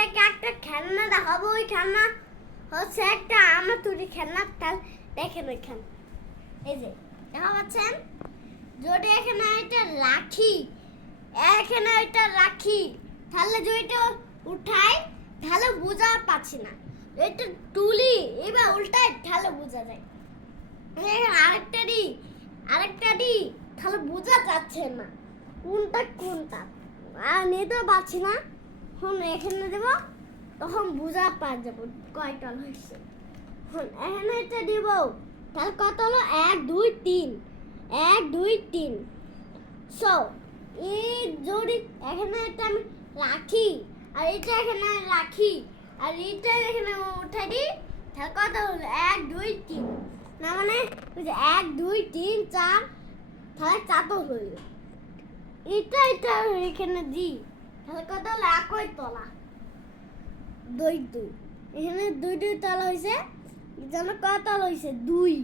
আপনাদেরকে একটা খেলনা দেখাবো। ওই খেলনা হচ্ছে একটা আমার তৈরি খেলনা। তাহলে দেখেন ওইখানে, এই যে দেখা পাচ্ছেন, যদি এখানে এটা রাখি, এখানে এটা রাখি, তাহলে যদি এটা উঠাই তাহলে বোঝা পাচ্ছি না। এটা তুলি এবার উল্টাই তাহলে বোঝা যায়। এখানে আরেকটা দি তাহলে বোঝা যাচ্ছে না কোনটা আর নিতে পারছি না। এখন এখানে দেব, তখন বোঝা পা যাবো কয়টা হয়েছে। এখন এখানে এটা দিব, তাহলে কত হলো? 1 2 3, 1 2 3। সো এই যদি এখানে এটা আমি রাখি, আর এটা এখানে রাখি, আর এটা এখানে উঠাই দিই, তাহলে কত হলো? 1 2 3। না মানে 1 2 3 4, তাহলে 4 তো হলো। এটা এখানে দিই, তাহলে কত হলো? একই তলা, 2 2। এখানে 2 2 তলা হয়েছে, যেন কত তলা হয়েছে? 2।